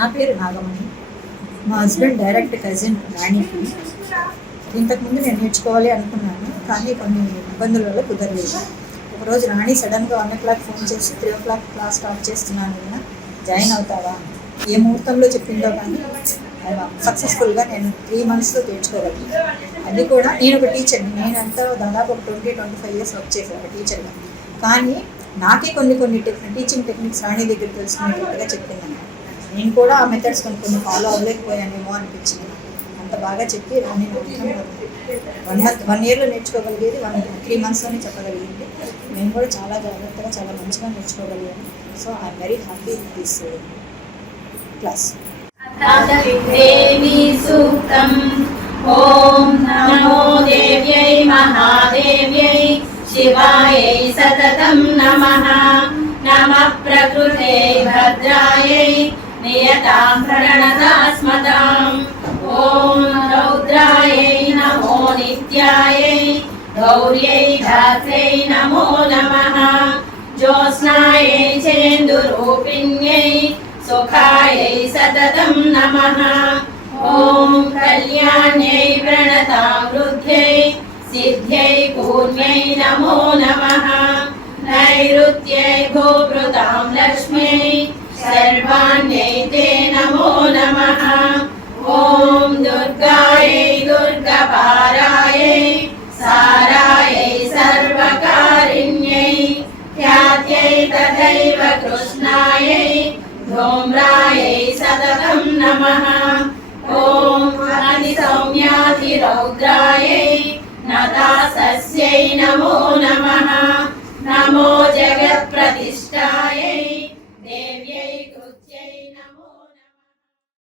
నా పేరు నాగమణి. మా హస్బెండ్ డైరెక్ట్ కజిన్ రాణికి. ఇంతకుముందు నేను నేర్చుకోవాలి అనుకున్నాను, కానీ కొన్ని ఇబ్బందుల వల్ల కుదరలేదు. ఒకరోజు రాణి సడన్గా 1 o'clock ఫోన్ చేసి 3 o'clock క్లాస్ స్టార్ట్ చేస్తున్నాను కదా, జాయిన్ అవుతావా? ఏ ముహూర్తంలో చెప్పిందో కానీ సక్సెస్ఫుల్గా నేను 3 monthsలో నేర్చుకోగలను. అది కూడా నేను ఒక టీచర్ని. నేనంతా దాదాపు ఒక 20-25 years వర్క్ చేశాను ఒక టీచర్గా. కానీ నాకే కొన్ని టీచింగ్ టెక్నిక్స్ రాణి దగ్గర తెలుసుకునేటట్టుగా చెప్పిందన్నమాట. నేను కూడా ఆ మెథడ్స్ కొన్ని ఫాలో అవ్వలేకపోయానేమో అనిపించింది. అంత బాగా చెప్పి రాణి 1 yearలో నేర్చుకోగలిగేది 3 monthsలోనే చెప్పగలిగింది. నేను కూడా చాలా జాగ్రత్తగా చాలా మంచిగా నేర్చుకోగలిగాను. So I'm very happy with this class. ఓం నమో దేవ్యై మహాదేవ్యై శివాయై సతతం నమః. నమః ప్రకృతే భద్రాయై నియతాం ప్రణతాస్మతాం. ఓం రౌద్రాయై నమో నిత్యాయై గౌర్యై ధాత్ర్యై నమో నమః. జ్యోత్స్నాయై చేందురూపిణ్యై సుఖాయై సతతం నమః. ఓం కళ్యాణ్యై ప్రణతాం వృద్ధ్యై సిద్ధ్యై పూర్ణ్యై నమో నమః. నైరుత్యై భూభృతాం లక్ష్మ్యై సర్వాణ్యై తే నమో నమః. ఓం దుర్గాయై దుర్గపారాయై సారాయై సర్వకారిణ్యై ఖ్యాత్యై తథైవ కృష్ణాయై ధూమ్రాయై సతతం నమః. ఓం అతిసౌమ్యాతిరౌద్రాయై నతాసస్యై నమో నమః. నమో జగత్ప్రతిష్ఠాయై